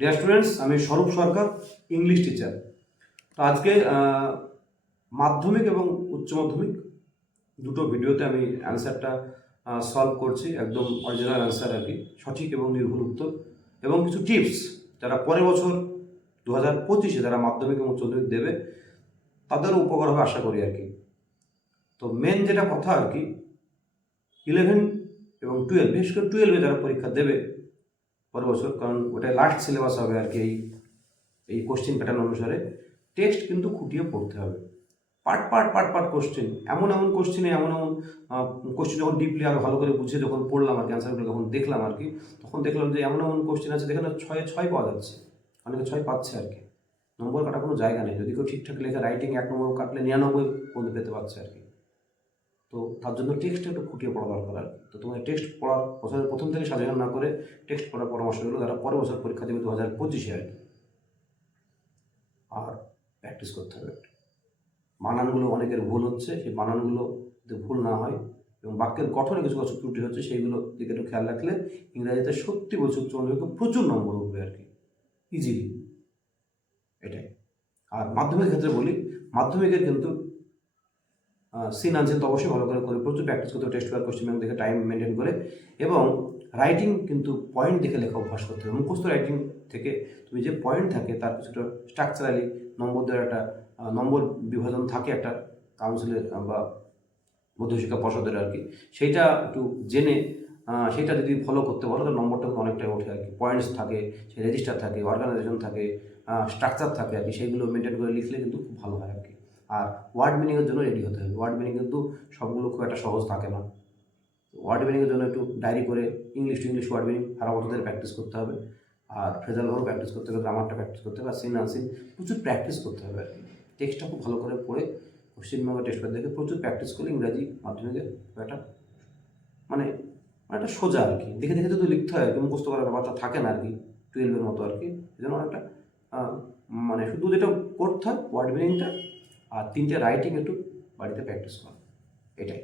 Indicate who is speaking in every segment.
Speaker 1: Dear students আমি স্বরূপ সরকার English teacher তো আজকে মাধ্যমিক এবং উচ্চ মাধ্যমিক দুটো ভিডিওতে আমি অ্যান্সারটা সলভ করছি, একদম অরিজিনাল অ্যান্সার আর কি, সঠিক এবং নির্ভুল উত্তর এবং কিছু টিপস যারা পরের বছর দু হাজার পঁচিশে যারা মাধ্যমিক এবং উচ্চ মাধ্যমিক দেবে, তাদেরও উপকার হবে আশা করি আর কি। তো মেন যেটা কথা আর কি ইলেভেন এবং টুয়েলভ বিশেষ করে টুয়েলভে যারা পরীক্ষা দেবে পরের বছর, কারণ ওটাই লাস্ট সিলেবাস হবে আর কি এই এই কোশ্চেন প্যাটার্ন অনুসারে। টেক্সট কিন্তু খুঁটিয়ে পড়তে হবে। Part part part part question এমন এমন কোশ্চেনে এমন এমন কোশ্চেন যখন ডিপলি আরও ভালো করে বুঝে যখন পড়লাম আর কি অ্যান্সারগুলো যখন দেখলাম আর কি, তখন দেখলাম যে এমন এমন কোশ্চেন আছে, যেখানে ছয়ে, ছয় পাওয়া যাচ্ছে। অনেকে ছয় পাচ্ছে আর কি। নম্বর কাটার কোনো জায়গা নেই। যদি কেউ ঠিকঠাক লেখে রাইটিং এক নম্বর কাটলে নিরানব্বই পর্যন্ত পেতে পারছে আর কি। তো তার জন্য টেক্সট একটু খুঁটিয়ে পড়া দরকার আর তো তোমার টেক্সট পড়ার বছরের প্রথম থেকে সাজানো না করে টেক্সট পড়ার পরামর্শগুলো তারা পরের বছর পরীক্ষা দেবে দু হাজার পঁচিশে আর কি। আর প্র্যাকটিস করতে হবে। বানানগুলো অনেকের ভুল হচ্ছে, সেই বানানগুলো ভুল না হয় এবং বাক্যের গঠনে কিছু কিছু ত্রুটি হচ্ছে, সেইগুলো দিকে একটু খেয়াল রাখলে ইংরাজিতে সত্যি বলছে উচ্চ মাধ্যমিকে প্রচুর নম্বর উঠবে আর কি। ইজিলি এটাই। আর মাধ্যমিকের ক্ষেত্রে বলি মাধ্যমিকের কিন্তু সিন আনসিন তো অবশ্যই ভালো করে করে প্রচুর প্র্যাকটিস করতে হবে টেস্ট পেপার কোশ্চেন দেখে টাইম মেনটেন করে এবং রাইটিং কিন্তু পয়েন্ট দেখে লেখা অভ্যাস করতে হবে। মুখস্থ রাইটিং থেকে তুমি যে পয়েন্ট থাকে, তার কিছুটা স্ট্রাকচারালি নম্বর দেওয়ার একটা নম্বর বিভাজন থাকে একটা কাউন্সিলের বা মধ্যশিক্ষা পর্ষদের আর কি। সেইটা একটু জেনে সেটা যদি ফলো করতে পারো, তাহলে নম্বরটা অনেকটাই ওঠে আর কি। পয়েন্টস থাকে, সেই রেজিস্টার থাকে অর্গানাইজেশন থাকে স্ট্রাকচার থাকে আর কি, সেইগুলো মেনটেন করে লিখলে কিন্তু খুব ভালো হয় আর কি। আর ওয়ার্ড মিনিংয়ের জন্য রেডি হতে হবে। ওয়ার্ড মিনিং কিন্তু সবগুলো খুব একটা সহজ থাকে না। ওয়ার্ড মিনিংয়ের জন্য একটু ডায়েরি করে English to English word meaning Sara practice করতে হবে। আর ফ্রেজালভাবেও প্র্যাকটিস করতে হবে গ্রামারটা প্র্যাকটিস করতে হবে, আর সিন আনসিন প্রচুর প্র্যাকটিস করতে হবে। আর কি টেক্সটটা খুব ভালো করে পড়ে পশ্চিমবঙ্গের টেস্ট পেপার দেখে প্রচুর প্র্যাকটিস করলে ইংরাজি মাধ্যমিকের একটা মানে একটা সোজা আর কি। দেখে দেখে যদি লিখতে হয় কি, মুখস্থ করার ব্যাপারটা থাকে না আর কি টুয়েলভের মতো আর কি। এই জন্য অনেকটা মানে শুধু যেটা করতে হয় ওয়ার্ড মিনিংটা আর তিনটে রাইটিং একটু বাড়িতে প্র্যাকটিস করা, এটাই।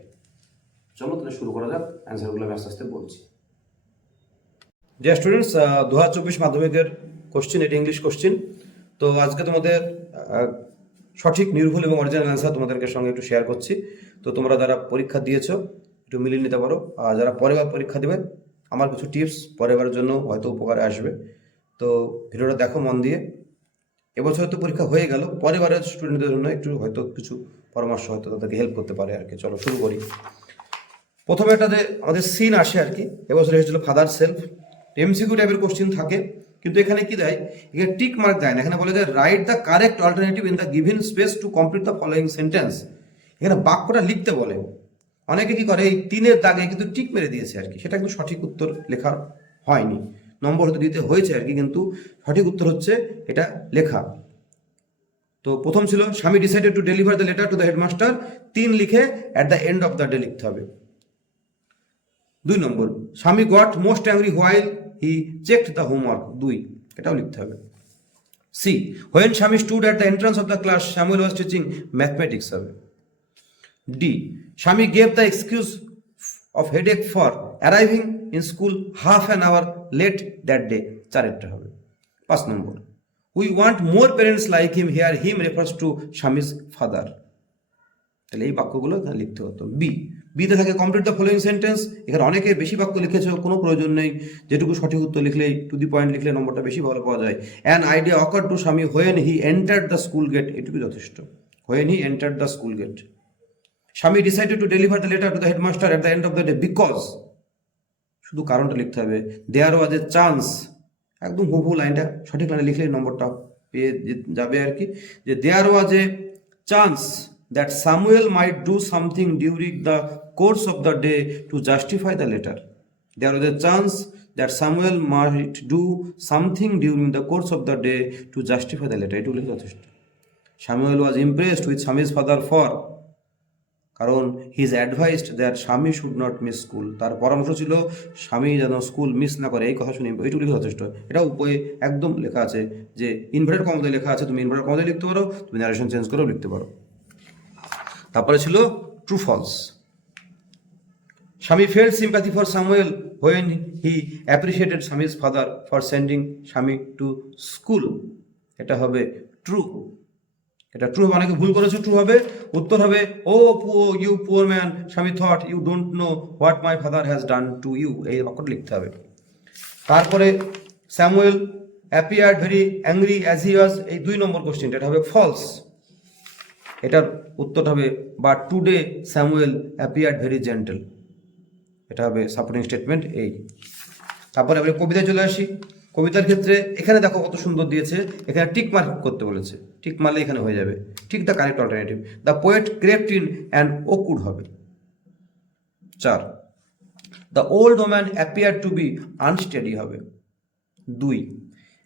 Speaker 1: চলো তাহলে শুরু করা যাক অ্যান্সারগুলো আমি আস্তে আস্তে বলছি। যে স্টুডেন্টস দু হাজার চব্বিশ মাধ্যমিকের কোশ্চেন এটা ইংলিশ কোশ্চেন তো আজকে তোমাদের সঠিক, নির্ভুল এবং অরিজিনাল অ্যান্সার তোমাদেরকে সঙ্গে একটু শেয়ার করছি। তো তোমরা যারা পরীক্ষা দিয়েছ, একটু মিলিয়ে নিতে পারো। আর যারা পরের বার পরীক্ষা দেবে, আমার কিছু টিপস পরের বারের জন্য হয়তো উপকারে আসবে। তো ভিডিওটা দেখো মন দিয়ে। এবছর হয়তো পরীক্ষা হয়ে গেল। পরেবারের স্টুডেন্টদের জন্য একটু হয়তো কিছু পরামর্শ হয়তো তাদেরকে হেল্প করতে পারে আর কি। চলো শুরু করি। প্রথমে এটাতে আমাদের সিন আসে আর কি, এবছর এসেছিল ফাদার সেলফ এমসিকিউ টাইপের কোশ্চেন থাকে, কিন্তু এখানে কি দেয়? এখানে টিক মার্ক দেয় না। এখানে বলে যে write the correct alternative in the given space to complete the following sentence এখানে বাক্যটা লিখতে বলে। অনেকে কি করে? এই তিনের দাগে কিন্তু টিক মেরে দিয়েছে আর কি। সেটা কিন্তু সঠিক উত্তর লেখা হয়নি। নম্বর হয়তো দিতে হয়েছে আর কি, কিন্তু সঠিক উত্তর হচ্ছে এটা লেখা। তো প্রথম ছিল, Swami decided to deliver the letter to the headmaster তিন লিখে at the end of the day লিখতে হবে। দুই নম্বর, Swami got most angry while he checked the homework দুই, এটাও লিখতে হবে। C when Swami stood at the entrance of the class Samuel was teaching mathematics হবে। D Swami gave the excuse of headache for arriving in school half an hour late that day চারেরটা হবে। পাঁচ নম্বর we want more parents like him here him refers to Swami's father তাহলে এই বাক্যগুলো লিখতে হতো। B বিতে থাকে কমপ্লিট দ্য ফলোয়িং সেন্টেন্স এখানে অনেকে বেশি বাক্য লিখেছে, কোনো প্রয়োজন নেই। যেটুকু সঠিক উত্তর লিখলে টু দি পয়েন্ট লিখলে নম্বরটা বেশি ভালো পাওয়া যায়। An idea occur to Swami when he enter the school gate এটুকু যথেষ্ট। When he enter the school gate Swami decided to deliver the letter to the headmaster at the end of the day because শুধু কারণটা লিখতে হবে। দেয়ার was a chance একদম হুবহু লাইনটা, সঠিক লাইনে লিখলেই নম্বরটা পেয়ে যাবে আর কি। যে there was a chance that Samuel might do something during the course of the day to justify the letter there was a chance that Samuel might do something during the course of the day to justify the letter এটুকু লিখে যথেষ্ট। Samuel was impressed with Swami's father for কারণ his advised that Swami should not miss school তার পরামর্শ ছিল, স্বামী যেন school miss না করে, এই কথা শুনে এইটুকু লিখে যথেষ্ট। এটা উপরে একদম লেখা আছে যে ইনভার্টার কমতে লেখা আছে, তুমি ইনভার্টার কমতে লিখতে পারো, তুমি ন্যারেশন চেঞ্জ করেও লিখতে পারো। তারপরে ছিল true false Swami felt sympathy for Samuel when he appreciated Swami's father for sending Swami to school এটা হবে ট্রু এটা ট্রু হবে, অনেকে ভুল করেছে ট্রু হবে। উত্তর হবে, ও poor you poor man Swami thought you don't know what my father has done to you এই বাক্যটা লিখতে হবে। তারপরে Samuel appeared very angry as he was, এই দুই নম্বর কোশ্চেনটা এটা হবে ফলস এটার উত্তরটা হবে, বা today Samuel appeared very gentle এটা হবে সাপোর্টিং স্টেটমেন্ট এই। তারপরে আমরা কবিতায় চলে আসি। কবিতার ক্ষেত্রে এখানে দেখো কত সুন্দর দিয়েছে, এখানে টিক মার্ক করতে বলেছে। টিক মারলে এখানে হয়ে যাবে। ঠিক the correct alternative the poet crept in and oakwood হবে চার। The old woman appear to be unsteady হবে। দুই।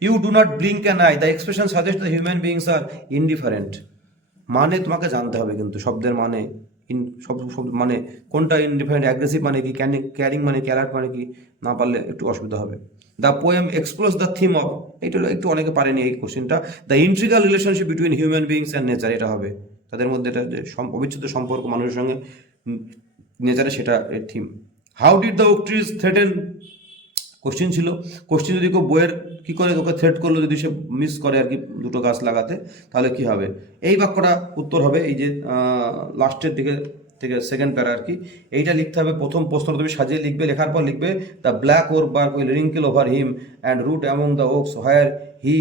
Speaker 1: You do not blink an eye the expression suggest the human beings are indifferent মানে তোমাকে জানতে হবে কিন্তু, শব্দের মানে ইন, সব মানে কোনটা ইনডিফারেন্ট অ্যাগ্রেসিভ মানে কি ক্যানিং ক্যারিং মানে ক্যালার্ট মানে কি, না পারলে একটু অসুবিধা হবে। The poem explores the theme of এইটা একটু অনেকে পারেনি এই কোশ্চেনটা the integral relationship between human beings and nature এটা হবে। তাদের মধ্যে এটা যে অবিচ্ছেদ্য সম্পর্ক মানুষের সঙ্গে নেচারে সেটা theme how did the oak trees threaten question ছিল। কোশ্চেন যদি কেউ বইয়ের কী করে ওকে থ্রেট করল যদি সে মিস করে আর কি দুটো গাছ লাগাতে? তাহলে কি হবে? এই বাক্যটা উত্তর হবে এই যে লাস্টের দিকে থেকে সেকেন্ড প্যারা আর কি। এইটা লিখতে হবে প্রথম প্রশ্ন তুমি সাজিয়ে লিখবে, লেখার পর লিখবে the black or bark will wrinkle over him and root among the oaks higher he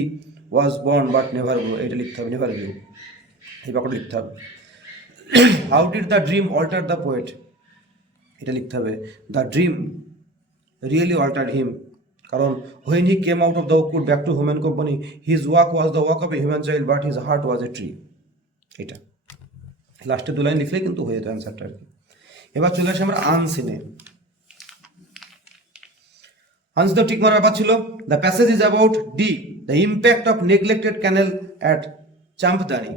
Speaker 1: was born but never grow এইটা লিখতে হবে নেভার গ্রো এই বাক্যটা লিখতে হবে। How did the dream alter the poet এটা লিখতে হবে। The dream really alter him কারণ when he came out of the oakwood back to human company his walk was the walk of a human child but his heart was a tree এটা। লাস্টে দু line লিখলেই কিন্তু হয়ে যেত অ্যান্সারটা আর কি। এবার চলে আসে আমরা আনসিনে আনস তো ঠিক মারার ব্যাপার ছিল। The passage is about D the impact of neglected canal at Champdani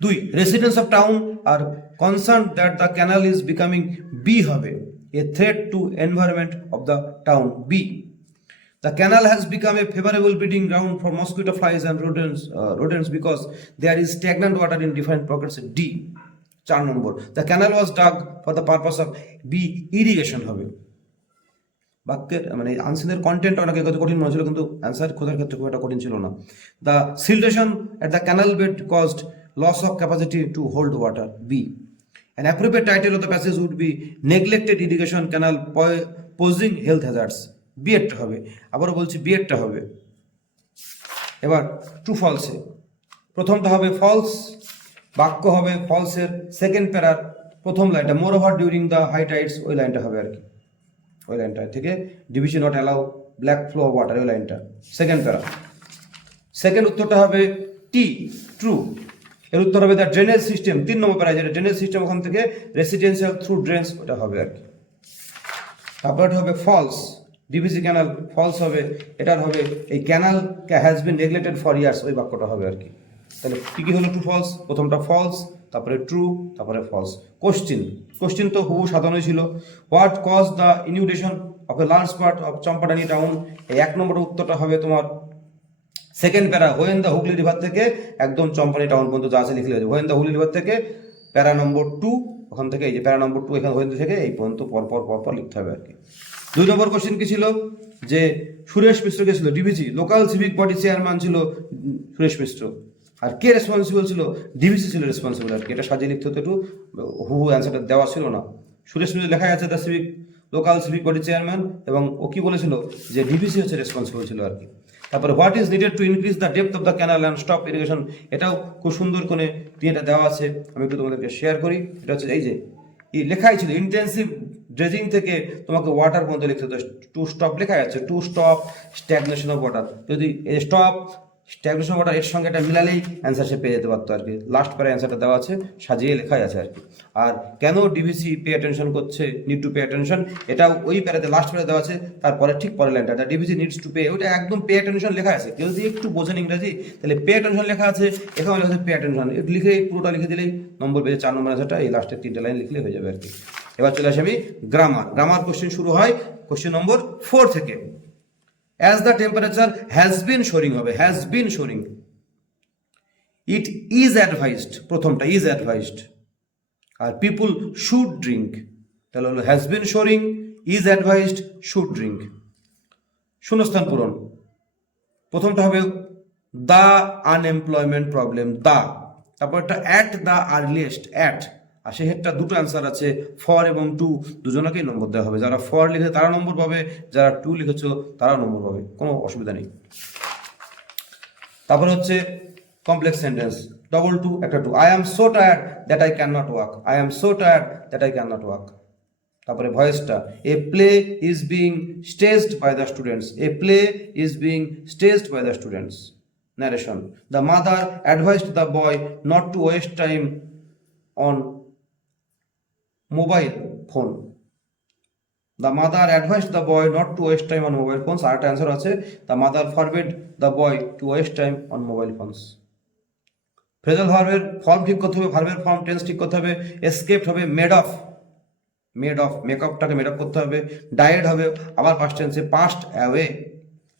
Speaker 1: দুই residents of town are concern that the canal is becoming B হবে। A threat to environment of the town B The canal has become a favorable breeding ground for mosquito flies and rodents, uh, rodents because there is stagnant water in different pockets. D. চার নম্বর the canal was dug for the purpose of B irrigation হবে বাক্যের মানে আনসারের content অনেকে কঠিন মনে ছিল কিন্তু অ্যান্সার খোঁজার ক্ষেত্রে খুব একটা কঠিন ছিল না the siltation at the canal bed caused loss of capacity to hold water B An appropriate title of the passage would be Neglected Irrigation Canal po- Posing Health Hazards. বিএডটা হবে। আবারও বলছি বিএডটা হবে। এবার ট্রু ফলসে প্রথমটা হবে ফলস বাক্য হবে ফলসের সেকেন্ড প্যারার প্রথম লাইনটা moreover during the high tides ওই লাইনটা হবে আর কি ওই লাইনটা থেকে division not allow black flow water ওই লাইনটা সেকেন্ড প্যারা সেকেন্ড উত্তরটা হবে টি ট্রু এর উত্তর হবে দ্য ড্রেনেজ সিস্টেম তিন নম্বর প্যারা যেটা ড্রেনেজ সিস্টেম ওখান থেকে রেসিডেন্সিয়াল থ্রু ড্রেন্স ওটা হবে আর কি। তারপর হবে ফলস ডিভিসি ক্যানাল ফলস হবে, এটার হবে এই canal has been neglected for years ওই বাক্যটা হবে আর কি। তাহলে কী কী হলো ট্রু ফলস প্রথমটা ফলস তারপরে ট্রু তারপরে ফলস কোশ্চিন কোশ্চিন তো হুবু সাধারণই ছিল। What cause the inundation of a large part of Champdani town এই এক নম্বর উত্তরটা হবে তোমার সেকেন্ড প্যারা হোয়েন দ্য হুগলি রিভার থেকে একদম চম্পানি টাউন পর্যন্ত যা আছে লিখলে হোয়েন দ্য হুগলি রিভার থেকে প্যারা নম্বর টু ওখান থেকে এই যে প্যারা নম্বর টু এখানে হোয়েন থেকে এই পর্যন্ত পর পর পর পর লিখতে হবে আর কি। দুই নম্বর কোশ্চেন কি ছিল? যে সুরেশ মিশ্র কে ছিল? DVG local civic body chairman ছিল সুরেশ মিশ্র। আর কে রেসপন্সিবল ছিল? ডিভিসি ছিল রেসপন্সিবল আর কি। এটা সাজিয়ে লিখতে হতো একটু, হু হু অ্যান্সারটা দেওয়া ছিল না। সুরেশ মিশ্র লেখা আছে the civic local civic body chairman এবং ও কি বলেছিল? যে ডিভিসি হচ্ছে রেসপন্সিবল ছিল আর কি। তারপরে what is needed to increase the depth of the canal and stop irrigation এটাও খুব সুন্দর করে এটা দেওয়া আছে। আমি একটু তোমাদেরকে শেয়ার করি। এটা হচ্ছে এই যে, এই লেখাই ছিল ইন্টেন্সিভ ড্রেজিং থেকে তোমাকে ওয়াটার পর্যন্ত লিখতে হতো। টু স্টপ লেখা আছে। To stop stagnation of water যদি স্টপ স্ট্যাগনেশন ওয়াটার এর সঙ্গে এটা মিলালেই অ্যান্সার সে পেয়ে যেতে পারতো আর কি। লাস্ট পরে অ্যান্সারটা দেওয়া আছে, সাজিয়ে লেখাই আছে আর কি। আর কেন ডিভিসি পে অ্যাটেনশন করছে নিড টু পে অ্যাটেনশন এটাও ওই প্যারাতে লাস্ট প্যারে দেওয়া আছে, তারপরে ঠিক পরের লাইনটা the DVC needs to pay ওইটা একদম পে অ্যাটেনশন লেখা আছে। কেউ যদি একটু বোঝেন ইংরেজি, তাহলে পে অ্যাটেনশন লেখা আছে, এখানে লেখা আছে পে অ্যাটেনশন লিখে, পুরোটা লিখে দিলেই নম্বর পেয়ে চার নম্বর অ্যান্সারটা এই লাস্টের তিনটে লাইন লিখলে হয়ে যাবে আর কি। এবার চলে আসি আমি গ্রামার গ্রামার কোশ্চেন শুরু হয় কোশ্চেন নম্বর ফোর থেকে। As the temperature has been soaring হবে has been soaring it is advised প্রথমটা is advised are people should drink তাহলে হলো has been soaring is advised should drink শূন্যস্থান পূরণ। প্রথমটা হবে দ্য আনএমপ্লয়মেন্ট প্রবলেম দ্য তারপর একটা অ্যাট দ্য আর্লিয়েস্ট অ্যাট আর সেক্ষেত্রে দুটো অ্যান্সার আছে ফর এবং টু দুজনকেই নম্বর দেওয়া হবে। যারা ফর লিখে তারা নম্বর পাবে, যারা টু লিখেছ তারা নম্বর পাবে, কোনো অসুবিধা নেই। তারপরে হচ্ছে কমপ্লেক্স সেন্টেন্স ডবল টু একটা to I am so tired that I can not walk I am so tired that I can not walk তারপরে ভয়েসটা a play is being staged by the students a play is being staged by the students narration the mother advised the boy not to waste time on mobile phone. The mother advise the boy not to waste time on mobile phones আরেকটা answer আছে। The mother forbid the boy to waste time on mobile phones phrasal ভার্বের form ঠিক করতে হবে ভার্বের form tense ঠিক করতে হবে এসকেপড হবে মেড অফ মেড অফ মেকআপটাকে মেড অফ করতে হবে ডায়েট হবে, আবার পাস্ট টেন্সে পাস্ট অ্যাওয়ে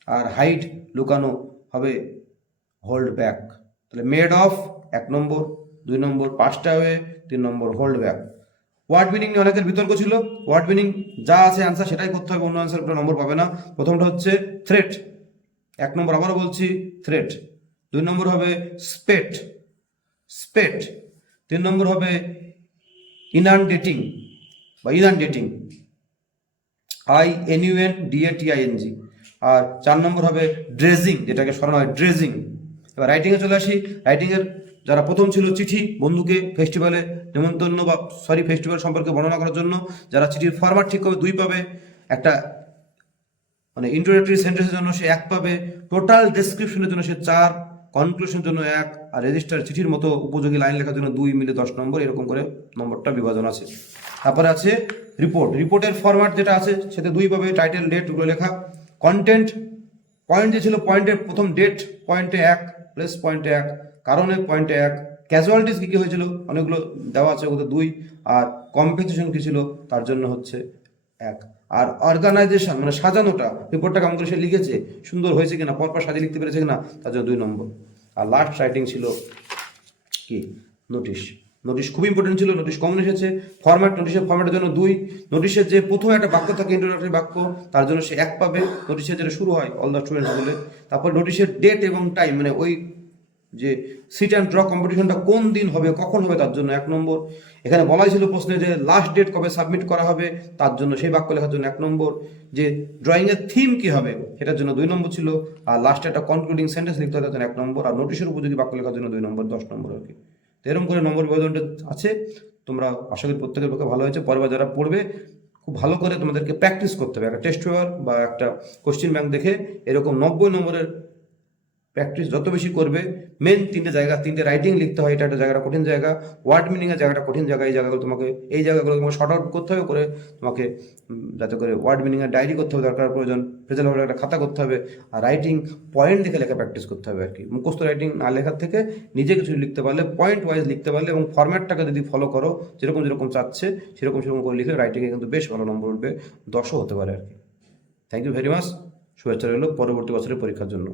Speaker 1: আর হাইট লুকানো হবে হোল্ড ব্যাক তাহলে মেড অফ এক নম্বর, দুই নম্বর পাস্ট অ্যাওয়ে তিন নম্বর হোল্ড ব্যাক ওয়ার্ড মিনিং নিয়ে অনেকের বিতর্ক ছিল। ওয়ার্ড মিনিং যা আছে অ্যান্সার সেটাই করতে হবে, অন্য অ্যান্সার নম্বর পাবে না। প্রথমটা হচ্ছে থ্রেট এক নম্বর আবারও বলছি থ্রেট দুই নম্বর হবে স্পেট স্পেট তিন নম্বর হবে ইনানডেটিং বা inundating I N U N D A T I N G আর চার নম্বর হবে ড্রেজিং যেটাকে সরানো হয় ড্রেজিং এবার রাইটিংয়ে চলে আসি। রাইটিংয়ের যারা প্রথম ছিল চিঠি, বন্ধুকে ফেস্টিভ্যালে নেমন্তন্ন বা সরি ফেস্টিভ্যাল সম্পর্কে বর্ণনা করার জন্য, যারা চিঠির ফরম্যাট ঠিক করবে, দুই পাবে, একটা মানে ইন্ট্রোডাক্টরি সেন্টেন্সের জন্য সে এক পাবে টোটাল ডেসক্রিপশনের জন্য সে চার কনক্লুশনের জন্য এক, আর রেজিস্টার চিঠির মতো উপযোগী লাইন লেখার জন্য দুই মিলে দশ নম্বর, এরকম করে নম্বরটা বিভাজন আছে। তারপরে আছে রিপোর্ট রিপোর্টের ফরম্যাট যেটা আছে, সেটা দুই পাবে টাইটেল ডেট ওগুলো লেখা। কন্টেন্ট পয়েন্ট যে ছিল পয়েন্টের প্রথম ডেট পয়েন্টে এক প্লেস পয়েন্টে এক কারণে পয়েন্টে এক ক্যাজুয়ালিটিস কী কী হয়েছিল? অনেকগুলো দেওয়া আছে ওগুলো দুই, আর কম্পেনসেশন কী ছিল? তার জন্য হচ্ছে এক। আর অর্গানাইজেশন মানে সাজানোটা রিপোর্টটা কেমন করে সে লিখেছে? সুন্দর হয়েছে কিনা? পরপর সাজিয়ে লিখতে পেরেছে কিনা? তার জন্য দুই নম্বর। আর লাস্ট রাইটিং ছিল কি? নোটিশ নোটিশ খুব ইম্পর্টেন্ট ছিল নোটিশ কমন এসেছে। ফরম্যাট নোটিশের ফরম্যাটের জন্য দুই। নোটিশের যে প্রথম একটা বাক্য থাকে ইন্ট্রোডাক্টরি বাক্য, তার জন্য সে এক পাবে। নোটিশের যেটা শুরু হয় অল দ্য স্টুডেন্টস বলে। তারপর নোটিশের ডেট এবং টাইম মানে ওই যে সিট অ্যান্ড ড্র কম্পিটিশনটা কোন দিন হবে, কখন হবে তার জন্য এক নম্বর। এখানে বলাই ছিল প্রশ্নে যে লাস্ট ডেট কবে সাবমিট করা হবে, তার জন্য সেই বাক্য লেখার জন্য এক নম্বর। যে ড্রয়িংয়ের থিম কি হবে, সেটার জন্য দুই নম্বর ছিল। আর লাস্টে একটা কনক্লুডিং সেন্টেন্স লিখতে হবে, তার এক নম্বর। আর নোটিশের উপযোগী বাক্য লেখার জন্য দুই নম্বর, দশ নম্বর আর কি। তো এরকম করে নম্বর বিভাজনটা আছে। তোমরা আশা করি প্রত্যেকের পক্ষে ভালো হয়েছে। পরের বার যারা পড়বে, খুব ভালো করে তোমাদেরকে প্র্যাকটিস করতে হবে। একটা টেস্ট পেপার বা একটা কোশ্চিন ব্যাংক দেখে এরকম নব্বই নম্বরের প্র্যাকটিস যত বেশি করবে মেন তিনটে জায়গা, তিনটে রাইটিং লিখতে হয়, এটা একটা জায়গাটা কঠিন জায়গা। ওয়ার্ড মিনিংয়ের জায়গাটা কঠিন জায়গা, এই জায়গাগুলো তোমাকে, এই জায়গাগুলো তোমাকে শর্ট আউট করতে হবে করে তোমাকে যাতে করে ওয়ার্ড মিনিংয়ের ডায়েরি করতে হবে, দরকার প্রয়োজন প্রেজেন্ট হবে একটা খাতা করতে হবে, আর রাইটিং পয়েন্ট দেখে লেখা প্র্যাকটিস করতে হবে আর কি। মুখস্থ রাইটিং না লেখার থেকে নিজে কিছু লিখতে পারলে পয়েন্ট ওয়াইজ লিখতে পারলে এবং ফরম্যাটটাকে যদি ফলো করো, যেরকম যেরকম চাচ্ছে, সেরকম সেরকম করে লিখে রাইটিংয়ে কিন্তু বেশ ভালো নম্বর উঠবে, দশও হতে পারে আর কি। থ্যাংক ইউ ভেরি মাচ শুভেচ্ছা রইল পরবর্তী বছরের পরীক্ষার জন্য।